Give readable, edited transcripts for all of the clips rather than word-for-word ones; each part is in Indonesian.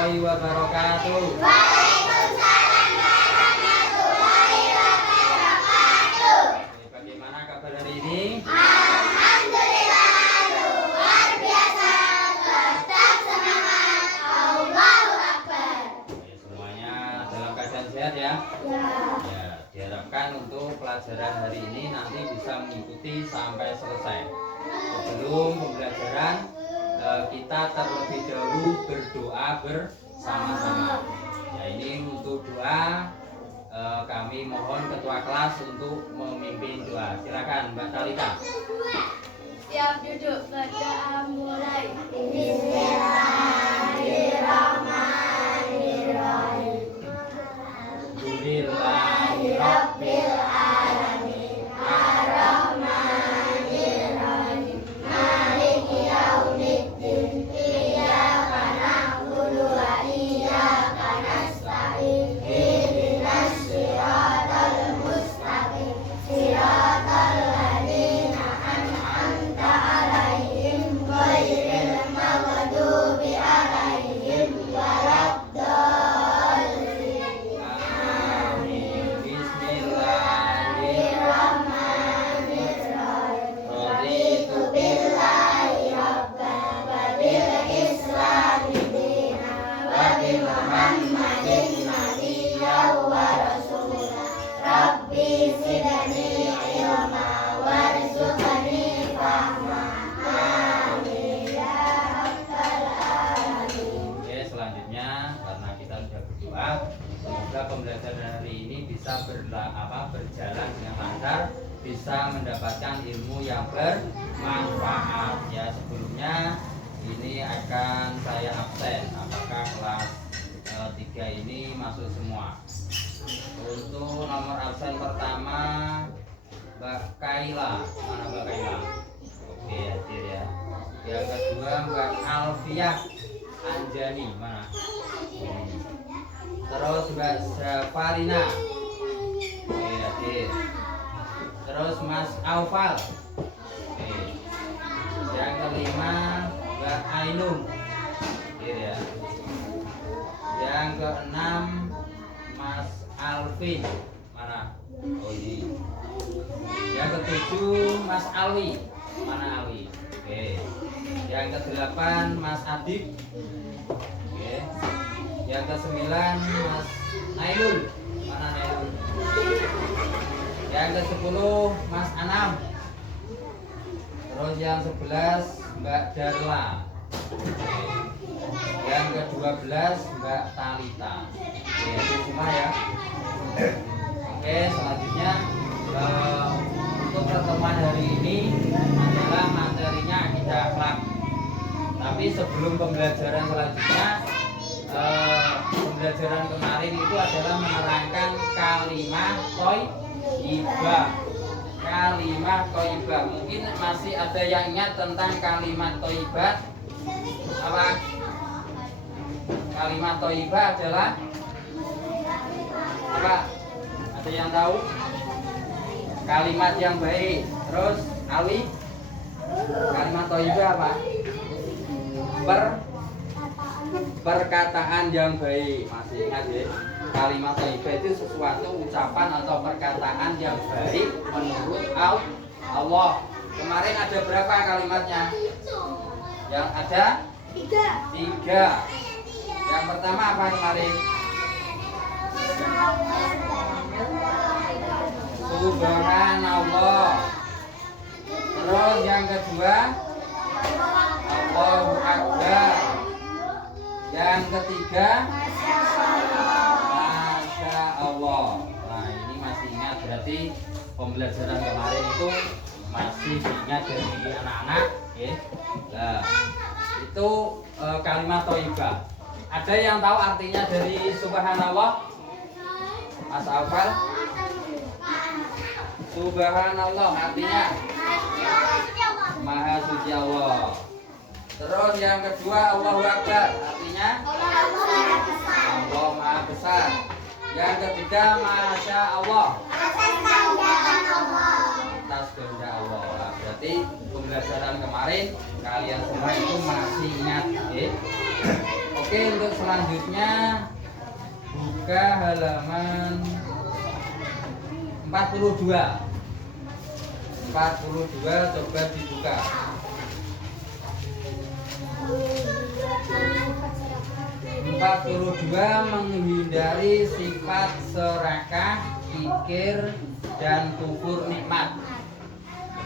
warahmatullahi wabarakatuh. Waalaikumsalam warahmatullahi wabarakatuh. Bagaimana kabar hari ini? Alhamdulillah, luar biasa. Tetap semangat. Allahu Akbar. Semuanya dalam keadaan sehat ya? Ya, diharapkan untuk pelajaran hari ini nanti bisa mengikuti sampai selesai. Sebelum pembelajaran kita terlebih dahulu berdoa bersama-sama. Ya, ini untuk doa kami mohon ketua kelas untuk memimpin doa. Silakan Mbak Talita. Siap duduk, berdoa mulai. Bismillahirrahmanirrahim. Alhamdulillahirabbil alamin. Arrahmanirrahim. Maliki yaumiddin. Iyyaka na'budu wa iyyaka nasta'in. Ihdinas siratal mustaqim. Siratal ladzina an'amta 'alaihim ghairil maghdubi 'alaihim waladdallin. Amin. Bismillahirrahmanirrahim. Raditu billahi rabban wa bil islami dinan wa bi Muhammadin nabiyyan wa rasulan. Rabbi zidni ilma warzuqni fahma. Amin ya rabbal alamin. Oke, selanjutnya karena kita sudah berdoa, semoga pembelajaran hari ini bisa berjalan dengan lancar, bisa mendapatkan ilmu yang bermanfaat. Ya, sebelumnya ini akan saya absen. Apakah kelas 3 ini masuk semua? Untuk nomor absen pertama Mbak Kaila. Mana Mbak Kaila? Oke, hadir ya. Yang kedua Mbak Alfiah Anjani. Mana? Ini. Terus Mbak Zafarina. Oke, hadir. Terus Mas Aufal. Oke. Yang kelima Mbak Ainun. Hadir ya. Yang keenam Mas Alvin. Mana? Oh ini. Yang ketujuh Mas Alwi. Mana Alwi? Oke. Yang kedelapan Mas Adib. Oke. Yang kesembilan Mas Nailul. Mana Nailul? Yang ke-10 Mas Anam. Terus yang 11 Mbak Darla. Oke. Yang ke-12 Mbak Talita. Oke, itu semua ya. Oke, selanjutnya untuk pertemuan hari ini adalah materinya akidah akhlak. Tapi sebelum pembelajaran selanjutnya, pembelajaran kemarin itu adalah menerangkan kalimat thayyibah. Kalimat thayyibah. Mungkin masih ada yang ingat tentang kalimat thayyibah? Apa? Kalimat thayyibah adalah apa? Ada yang tahu? Kalimat yang baik. Terus Alwi? Kalimat thayyibah apa? Perkataan yang baik. Masih ingat ya? Kalimat thayyibah itu sesuatu ucapan atau perkataan yang baik menurut Allah. Kemarin ada berapa kalimatnya? Yang ada? 3. Yang pertama apa kemarin? Subhanallah. Terus yang kedua Allahu Akbar. Yang ketiga Masya Allah. Nah, ini masih ingat, berarti pembelajaran kemarin itu masih diingat dari anak-anak ya. Nah, itu kalimat thayyibah. Ada yang tahu artinya dari subhanallah? Mas Afal? Subhanallah artinya Maha suci Allah. Terus yang kedua Allahu Akbar artinya Allah Maha besar. Yang ketiga Masya Allah atas kehendak Allah. Nah, berarti pembelajaran kemarin kalian semua itu masih ingat ya? Oke. Oke, untuk selanjutnya buka halaman 42. 42 coba dibuka. 42 menghindari sifat serakah, kikir, dan kufur nikmat.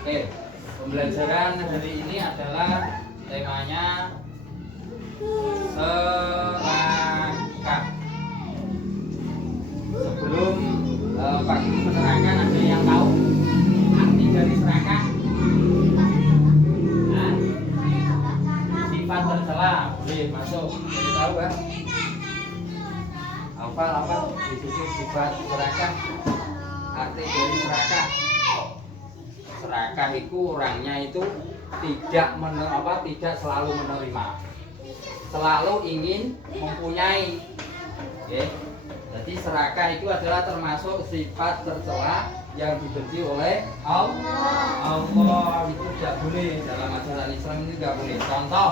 Oke, pembelajaran hari ini adalah temanya serakah. Sebelum Pak Guru menerangkan, ada yang tahu arti dari serakah? Nah, sifat tercela. Boleh masuk. Boleh tahu kan? Apa di situ sifat serakah? Arti dari serakah. Serakah itu orangnya itu tidak selalu menerima, selalu ingin mempunyai. Oke. Jadi serakah itu adalah termasuk sifat tercela yang dibenci oleh Allah. Allah itu tidak boleh, dalam ajaran Islam itu tidak boleh. Contoh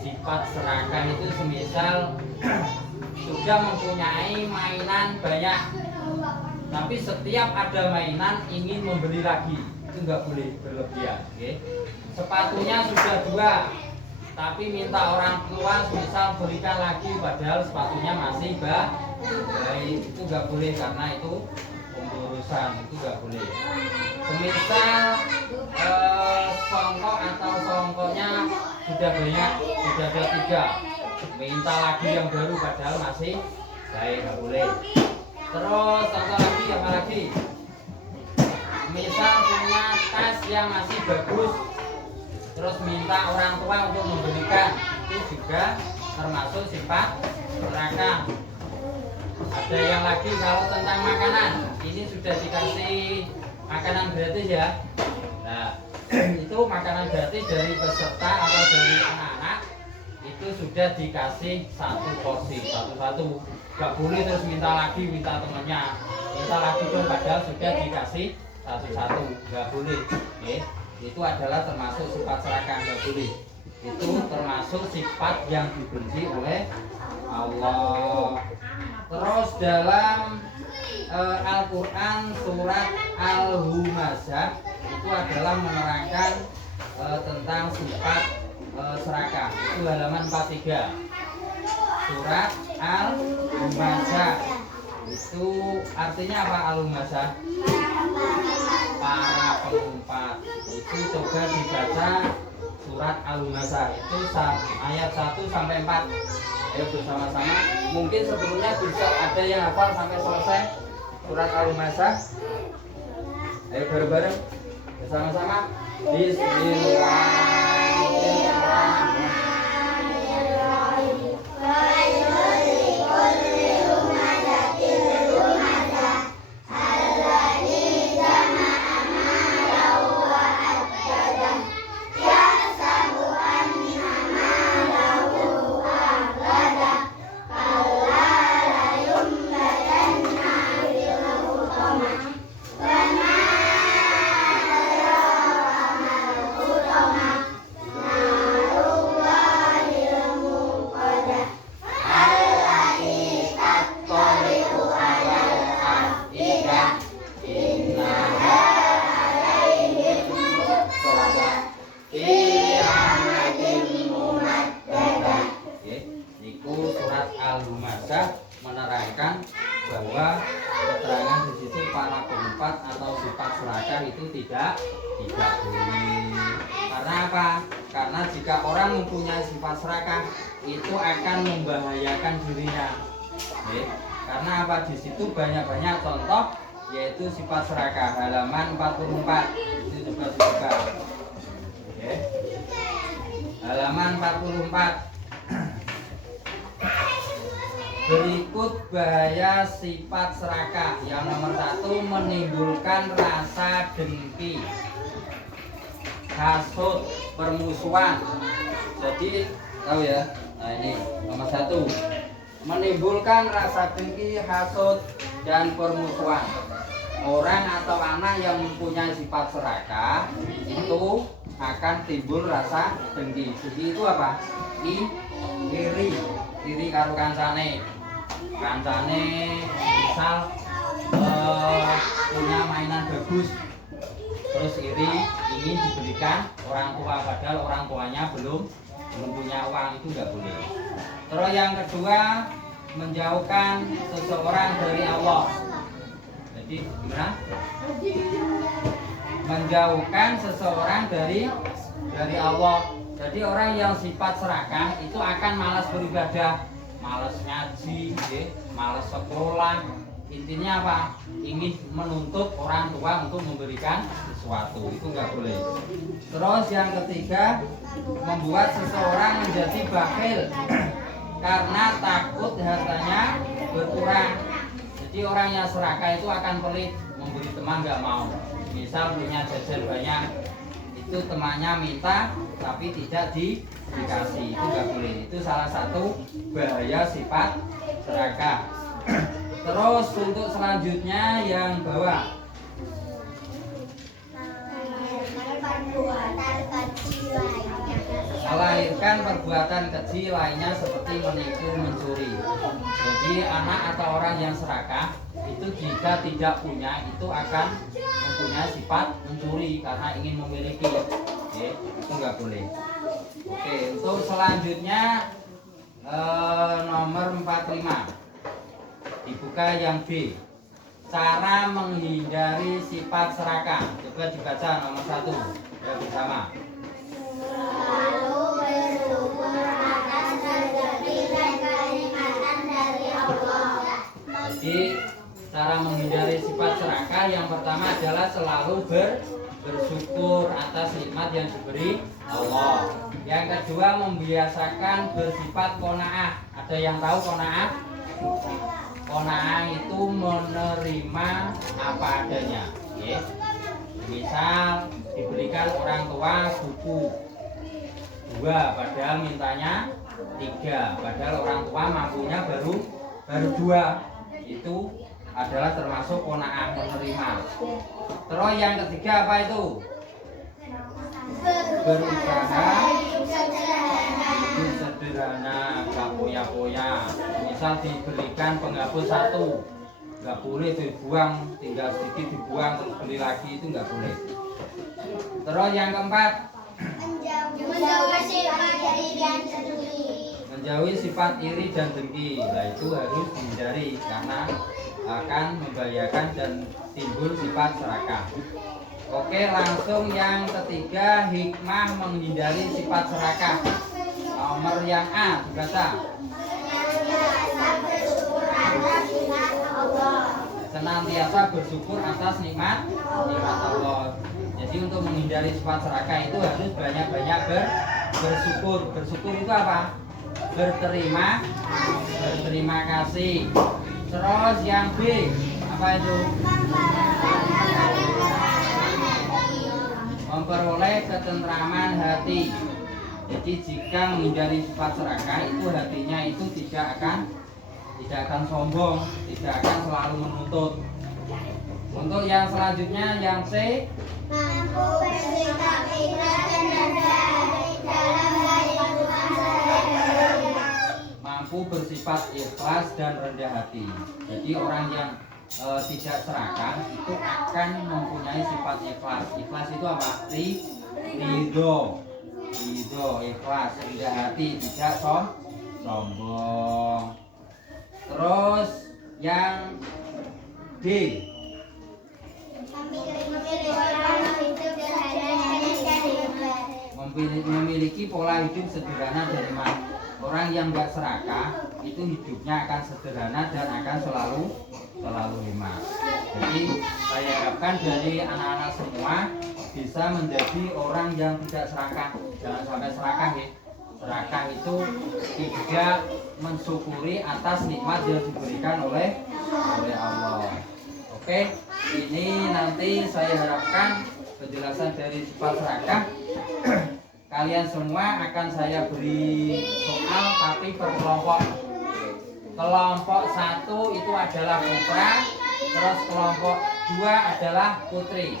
sifat serakah itu semisal sudah mempunyai mainan banyak, tapi setiap ada mainan ingin membeli lagi, itu nggak boleh berlebihan. Okay? Sepatunya sudah 2, tapi minta orang tua misal belikan lagi padahal sepatunya masih baik, itu nggak boleh karena itu pembodosan, itu nggak boleh. Semisal songkok atau songkoknya sudah banyak, sudah ada 3, minta lagi yang baru padahal masih baik, nggak boleh. Terus contoh lagi, apa lagi? Misal punya tas yang masih bagus, terus minta orang tua untuk membelikan, itu juga termasuk sifat serakah. Ada yang lagi kalau tentang makanan, ini sudah dikasih makanan gratis ya. Nah, itu makanan gratis dari peserta atau dari anak-anak itu sudah dikasih 1 porsi, satu-satu. Gak boleh terus minta lagi, minta temannya, minta lagi dong padahal sudah dikasih satu-satu, gak boleh. Oke. Itu adalah termasuk sifat serakah, gak boleh. Itu termasuk sifat yang dibenci oleh Allah. Terus dalam Al-Quran surat Al-Humazah itu adalah menerangkan tentang sifat serakah. Itu halaman 43. Surat Al-Humazah itu artinya apa? Al-Humazah para pengumpat. Itu coba dibaca surat Al-Humazah itu ayat 1 sampai 4. Ayo bersama-sama. Mungkin sebelumnya bisa ada yang hafal sampai selesai surat Al-Humazah. Ayo bareng-bareng bersama-sama. Bismillahirrahmanirrahim. Menerangkan bahwa keterangan di situ para pengumpat atau sifat serakah itu tidak boleh. Karena apa? Karena jika orang mempunyai sifat serakah itu akan membahayakan dirinya. Oke. Karena apa? Di situ banyak-banyak contoh yaitu sifat serakah, halaman 44. Itu coba dibuka. Oke. Halaman 44. Berikut bahaya sifat serakah. Yang nomor 1, menimbulkan rasa dengki, hasud, permusuhan. Jadi tahu ya. Nah ini nomor 1, menimbulkan rasa dengki, hasud, dan permusuhan. Orang atau anak yang mempunyai sifat serakah itu akan timbul rasa dengki. Dengki itu apa? iri karo kancane misal punya mainan bagus, terus iri ingin dibelikan orang tua padahal orang tuanya belum punya uang, itu nggak boleh. Terus yang kedua, menjauhkan seseorang dari Allah. Jadi gimana? Menjauhkan seseorang dari Allah. Jadi orang yang sifat serakah itu akan malas beribadah, malas ngaji, malas sekolah. Intinya apa? Ingin menuntut orang tua untuk memberikan sesuatu, itu nggak boleh. Terus yang ketiga, membuat seseorang menjadi bakhil karena takut hartanya berkurang. Jadi orang yang serakah itu akan pelit, memberi teman nggak mau. Misal punya jajan banyak, itu temannya minta tapi tidak dikasih, itu nggak boleh. Itu salah satu bahaya sifat serakah. Terus untuk selanjutnya yang bawah, melahirkan perbuatan keji lainnya seperti menipu, mencuri. Jadi anak atau orang yang serakah itu jika tidak punya itu akan mempunyai sifat mencuri karena ingin memiliki. Itu nggak boleh. Oke, untuk selanjutnya nomor 45 dibuka yang B. Cara menghindari sifat serakah. Coba dibaca nomor 1 ya bersama. Selalu bersyukur atas rezeki dan kenikmatan dari Allah. Jadi cara menghindari sifat serakah yang pertama adalah selalu bersyukur atas nikmat yang diberi Allah. Yang kedua, membiasakan bersifat qanaah. Ada yang tahu qanaah? Qanaah itu menerima apa adanya. Misal diberikan orang tua buku 2 padahal mintanya 3, padahal orang tua mampunya baru 2. Itu adalah termasuk qanaah, menerima. Terus yang ketiga apa itu? Berusaha hidup sederhana, gak poya-poya. Misal diberikan penghapus 1, nggak boleh dibuang, tinggal sedikit dibuang terus beli lagi, itu nggak boleh. Terus yang keempat, Menjauhi sifat iri dan dengki. menjauhi sifat iri dan dengki. Nah itu harus dihindari karena akan membahayakan dan timbul sifat serakah. Oke, langsung yang ketiga, hikmah menghindari sifat serakah. Nomor yang A dibaca. Senantiasa bersyukur atas nikmat Allah. Jadi untuk menghindari sifat serakah itu harus banyak-banyak bersyukur. Bersyukur itu apa? Berterima kasih. Terus yang B apa itu? Memperoleh ketentraman hati. Jadi jika menghindari sifat serakah itu hatinya itu tidak akan sombong, tidak akan selalu menuntut. Untuk yang selanjutnya yang C, Mampu bersikap ikhlas dan rendah hati dalam kehidupan sehari-hari. mampu bersifat ikhlas dan rendah hati. Jadi orang yang tidak serakah itu akan mempunyai sifat ikhlas. Ikhlas itu apa? Ridho, ikhlas, rendah hati, tidak sombong. Terus yang D, memiliki pola hidup sederhana dan hemat. Orang yang nggak serakah itu hidupnya akan sederhana dan akan selalu hemat. Jadi saya harapkan dari anak-anak semua bisa menjadi orang yang tidak serakah. Jangan sampai serakah ya. Serakah itu tidak mensyukuri atas nikmat yang diberikan oleh Allah. Oke, ini nanti saya harapkan penjelasan dari sifat serakah. Kalian semua akan saya beri soal tapi per kelompok. Kelompok 1 itu adalah putra, terus kelompok 2 adalah putri.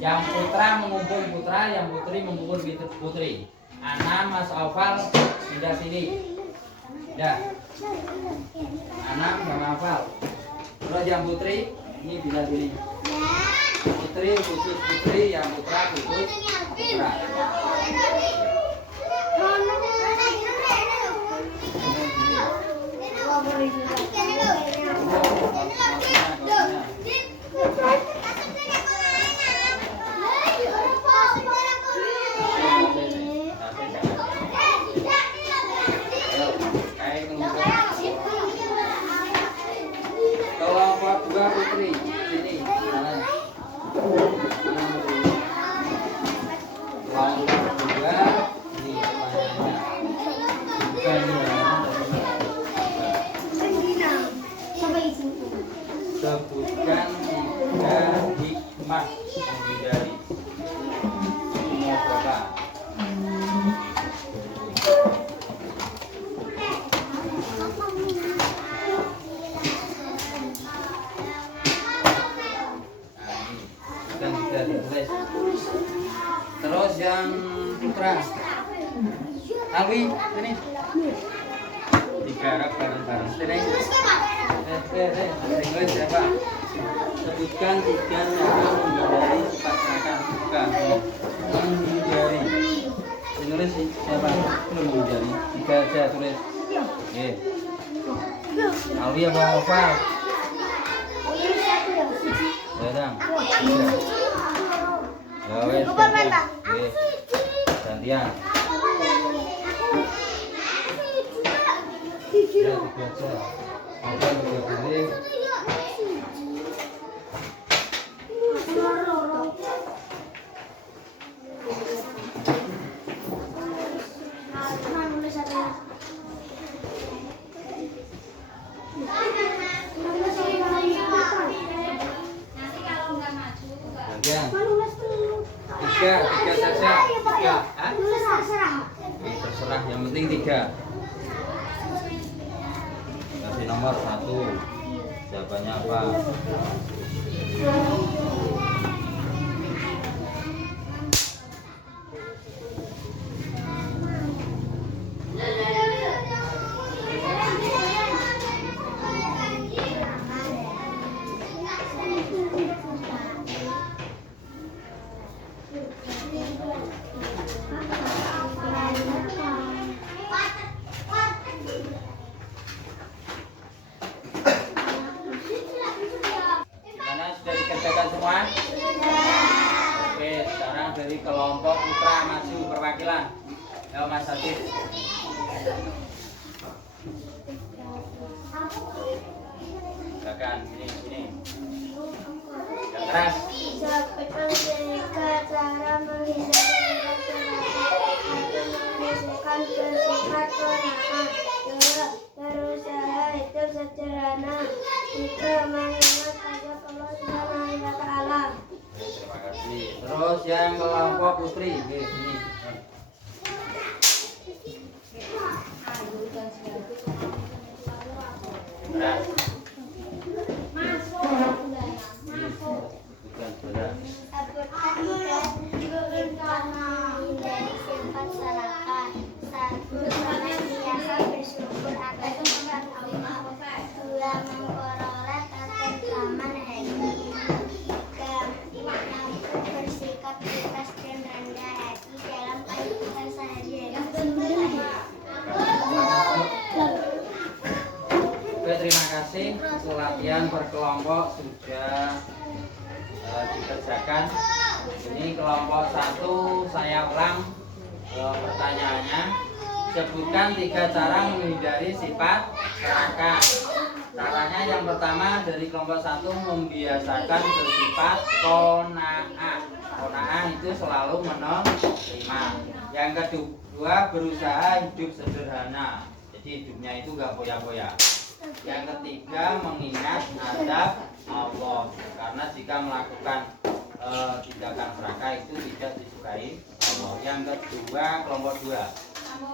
Yang putra mengumpul putra, yang putri mengumpul putri. Ana, Mas Aufal pindah sini. Ya. Ana sama Aufal. Terus yang Putri ini pindah sini. Putri khusus Putri, yang Putra khusus Putra. Kelompok 2 Putri sini. Sana. Kelompok 2 ini sebutkan 3 hikmah menghindari. Coba. Dan sudah ditulis. Terus yang Putra Alwi sini. Digarap bareng-bareng sini. Tulis siapa? Sebutkan 3 cara menghindari sifat serakah. Menghindari. Tulis siapa? Menghindari. 3 aja tulis. Oke. Alwi apa Aufal? Datang. Ya wes. Gantian. Ya dibaca. Apa juga boleh. Gantian. 3 saja. 3. Hah? Terserah, yang penting 3. Kasih nomor 1. Jawabannya apa? Dikerjakan semua? Oke, sekarang dari kelompok Putra maju perwakilan. Ya Mas Hadid. Silakan sini. Keras. Sebutkan 3 cara menghindari menyusukan bersifat kona'ah. 2. Berusaha hidup sederhana. 3. Mengingat azab Allah Subhanahu wa Ta'ala. Terima kasih. Terus yang kelompok Putri, oke sini. Keras. Bukan berat. Sebutkan 3 hikmah menghindari sifat serakah. 1. Senantiasa bersyukur atas nikmat Allah. 2. Memperoleh ketentraman hati. 3. Mampu bersikap ikhlas dan rendah hati dalam kehidupan sehari-hari. Oke, terima kasih. Untuk latihan berkelompok sudah dikerjakan. Ini kelompok 1, saya ulang pertanyaannya. Sebutkan 3 cara menghindari sifat serakah. Caranya yang pertama dari kelompok 1 membiasakan bersifat kona'ah. Kona'ah itu selalu menerima. Yang kedua berusaha hidup sederhana. Jadi hidupnya itu gak boya-boya. Yang ketiga mengingat azab Allah. Karena jika melakukan tindakan serakah itu tidak disukai Allah. Yang kedua kelompok 2.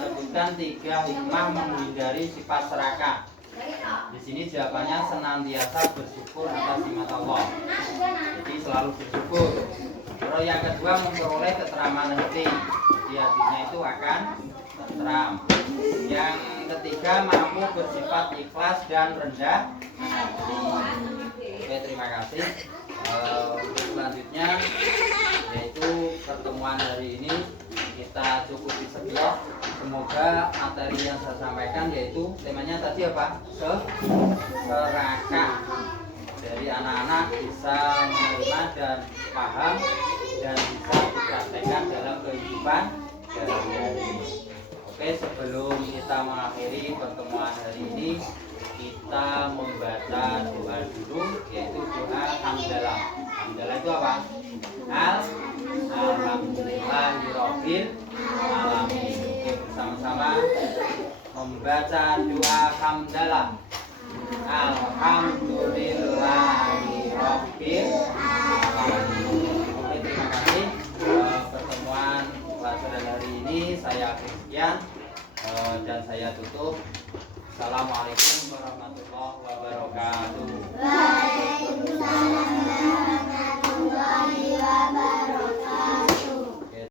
Sebutkan 3 hikmah menghindari sifat serakah. Di sini jawabannya senantiasa bersyukur atas nikmat Allah. Jadi selalu bersyukur. Roh yang kedua memperoleh ketentraman hati. Di hatinya itu akan tentram. Yang ketiga mampu bersifat ikhlas dan rendah hati. Oke, terima kasih. Selanjutnya yaitu pertemuan hari ini kita cukupi sekian. Semoga materi yang saya sampaikan yaitu temanya tadi apa? Serakah. Dari anak-anak bisa menerima dan paham dan bisa dipraktekkan dalam kehidupan sehari-hari. Oke, sebelum kita mengakhiri pertemuan hari ini, kita membaca doa dulu, yaitu doa hamdalah. Hamdalah itu apa? Alhamdulillahirabbil alamin. Oke, bersama-sama membaca doa hamdalah. Alhamdulillahirabbil alamin. Oke, terima kasih. Pertemuan pelajaran hari ini saya akhiri sekian dan saya tutup. Assalamualaikum warahmatullahi wabarakatuh.